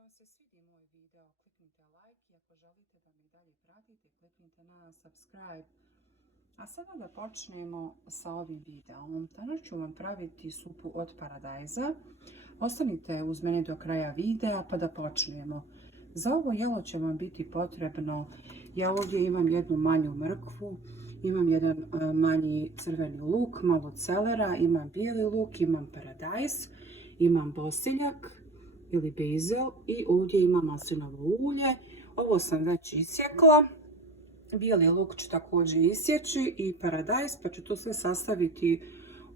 vam se svidi moj video, kliknite like i ako želite da me dalje pratite, kliknite na subscribe. A sada da počnemo sa ovim videom. Danas ću vam praviti supu od paradajza. Ostanite uz mene do kraja videa pa da počnemo. Za ovo jelo će vam biti potrebno, ja ovdje imam jednu manju mrkvu, imam jedan manji crveni luk, malo celera, imam bijeli luk, imam paradajz, imam bosiljak ili basil i ovdje imam maslinovo ulje. Ovo sam već isjekla. Bijeli luk ću također isjeći i paradajz, pa ću to sve sastaviti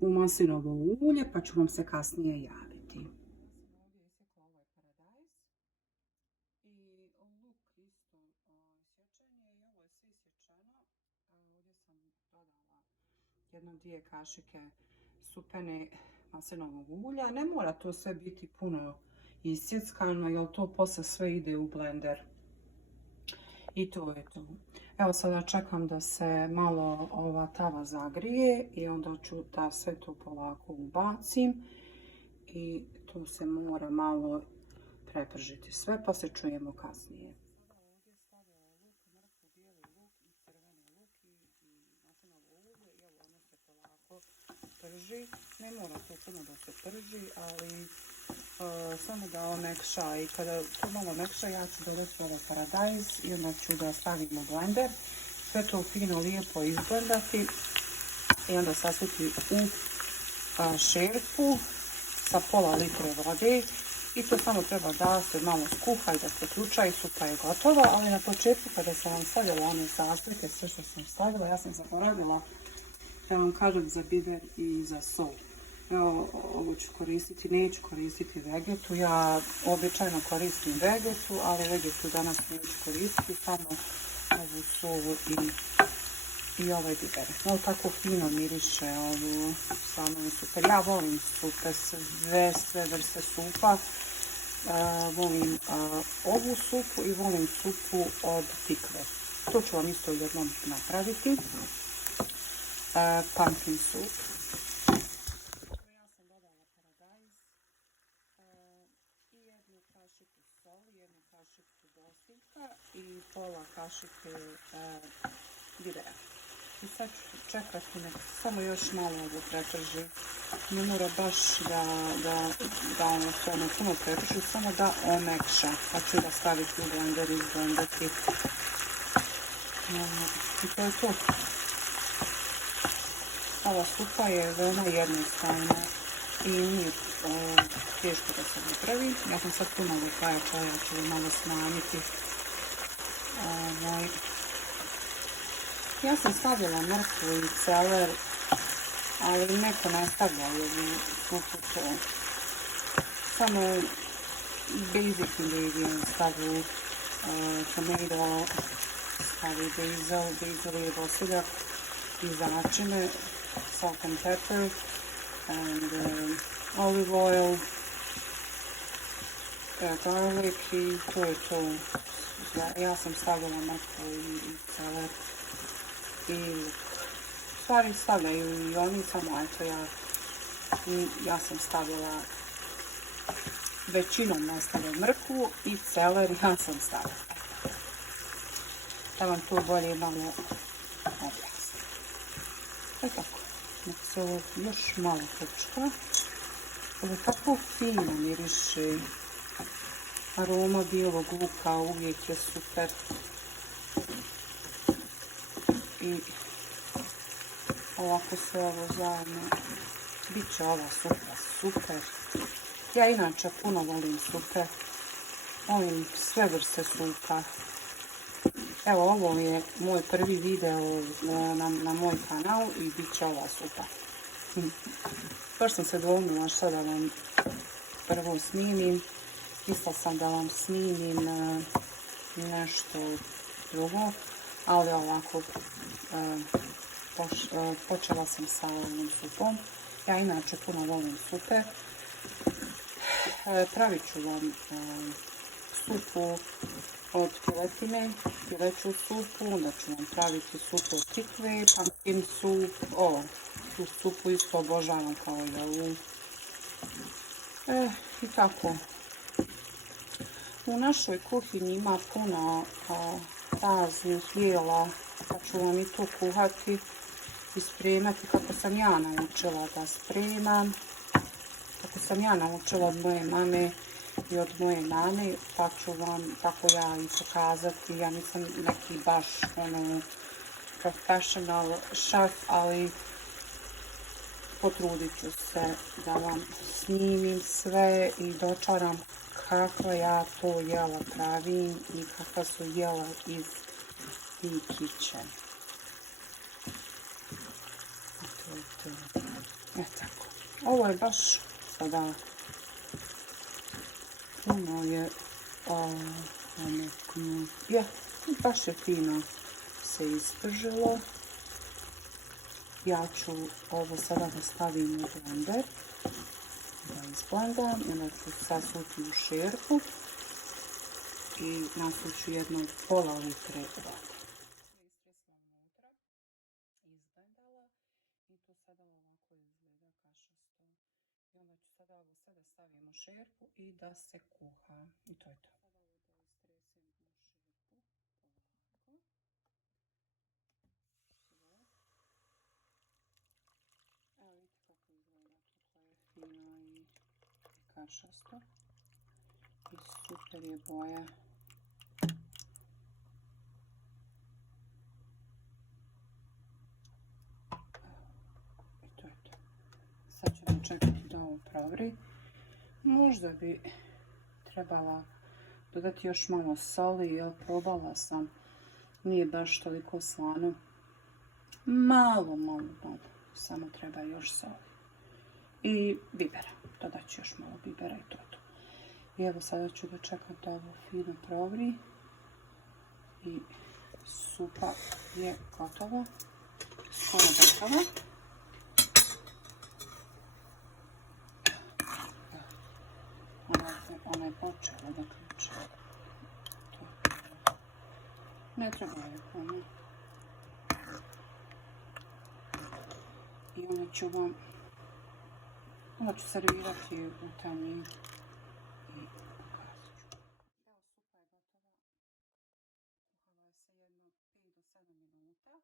u maslinovo ulje, pa ću vam se kasnije javiti. Ovdje isjekla ovaj paradajz i luk isto isječen je i ovo je sve isječeno. Ovdje sam dodala 1-2 kašike supene maslinovog ulja. Ne mora to sve biti puno isjeckano, jer to posle sve ide u blender. I to je to. Evo sada čekam da se malo ova tava zagrije i onda ću da sve to polako ubacim. I to se mora malo prepržiti sve, pa se čujemo kasnije. Sada ovdje stavila luk, mrkvu, bijeli luk i crveni luk i maslinovo ulje i evo ono se polako prži. Ne mora to puno da se prži, ali samo da omekša i kada to malo omekša ja ću dodati ovaj paradajz i onda ću da stavim u blender. Sve to fino lijepo izblendati i onda sasuti u šerpu sa pola litre vode i to samo treba da se malo skuha i da se ključa i supa je gotova, ali na početku kada sam vam stavila one sastojke, sve što sam stavila, ja sam zaboravila da vam kažem za biber i za sol. Evo, ovo ću koristiti, neću koristiti vegetu, ja običajno koristim vegetu, ali vegetu danas neću koristiti, samo ovu solu i ovaj biber. Ovo tako fino miriše, ovo stvarno je super. Ja volim supe, sve vrste supa, volim ovu supu i volim supu od tikve. To ću vam isto jednom napraviti. Pumpkin soup. Kašiku soli, 1 kašiku bosiljka i pola kašike bibera. I sad ću čekati nek samo još malo ovo pretrži. Ne mora baš da ono se ono puno pretrži, samo da omekša. Pa ću da staviti u blender i izblendati. I to je to. Ova supa je veoma jednostavna i nije teško da se napravi. Ja sam sad tu malo pojačala, ja ću malo smanjiti. Ja sam stavila mrkvu i celer, ali neko ne stavlja u supu to. Samo basic ingredients stavi tomato, stavi basil i bosiljak i začine, salt and pepper, and olive oil, garlic i to je to. Ja sam stavila mrkvu i celer i luk. U stvari stavljaju i oni, samo eto ja sam stavila, većinom ne stavljaju mrkvu i celer, ja sam stavila. Da vam to bolje malo objasnim. E tako. Nek se ovo još malo počka. Ovo tako fino miriše. Aroma bijelog luka uvijek je super. I ovako sve ovo zajedno. Biće ova supa super. Ja inače puno volim supe. Volim sve vrste supa. Evo, ovo je moj prvi video na moj kanal i bit će ova supa. Baš sam se dvoumila što da vam prvo snimim. Mislila sam da vam snimim nešto drugo, ali ovako počela sam sa ovom supom. Ja inače puno volim supe. Pravit ću vam supu od piletine, pileću supu, onda ću vam praviti supu od tikve, pumpkin soup, tu supu isto obožavam kao i ovu. I tako. U našoj kuhinji ima puno raznih jela, pa ću vam i to kuhati i spremati kako sam ja naučila da spremam, kako sam ja naučila od moje mame i od moje mame, pa ću vam tako ja i pokazati. Ja nisam neki baš professional šef, ali potrudit ću se da vam snimim sve i dočaram kakva ja to jela pravim i kakva su jela iz Kitchen. Tako. Ovo je baš sada puno je baš je fino se ispržilo. Ja ću ovo sada da stavim u blender, da izblendam, onda ću sasuti u šerpu i nasuću jedno pola litre vode. Izblendala i to sada ovako izgleda kašasto. I onda ću sada ovo sve da stavim u šerpu i da se kuha. I to je to. Evo vidite kako izgleda, to je fino i kašasto i super je boja. I to je to. Sad ćemo čekati da ovo provri. Možda bi trebala dodati još malo soli, jer probala sam, nije baš toliko slano. Malo, samo treba još soli. I bibera, dodat ću još malo bibera i to je to. I evo sada ću da čekam da ovo fino provri. I supa je gotova, skoro gotova. Ona je počela da ključe. Ne treba je puno. I onda ću servirati u tanjir i pokazat ću. Evo, supa je gotova. Kuhala je se jedno 5 do 7 minuta.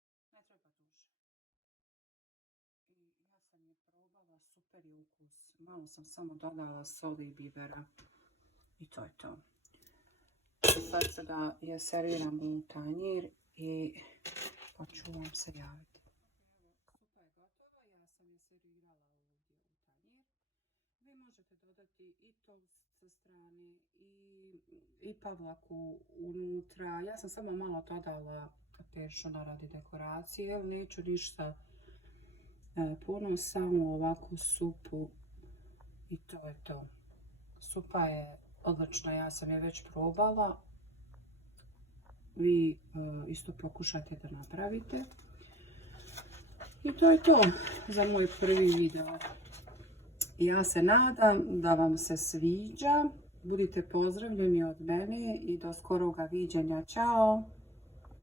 Ne treba duže. I ja sam je probala, super je ukus. Malo sam samo dodala soli i bibera. I to je to. Sad sada je serviram u tanjir i pa ću vam se javiti. Supa je gotova, ja sam je servirala ovdje u tanjir. Vi možete dodati i tost sa strane i pavlaku unutra. Ja sam samo malo dodala peršuna radi dekoracije, ali neću ništa puno, samo ovakvu supu i to je to. Supa je odlična, ja sam je već probala. Vi isto pokušajte da napravite. I to je to za moj prvi video. Ja se nadam da vam se sviđa. Budite pozdravljeni od mene i do skoroga viđenja. Ćao!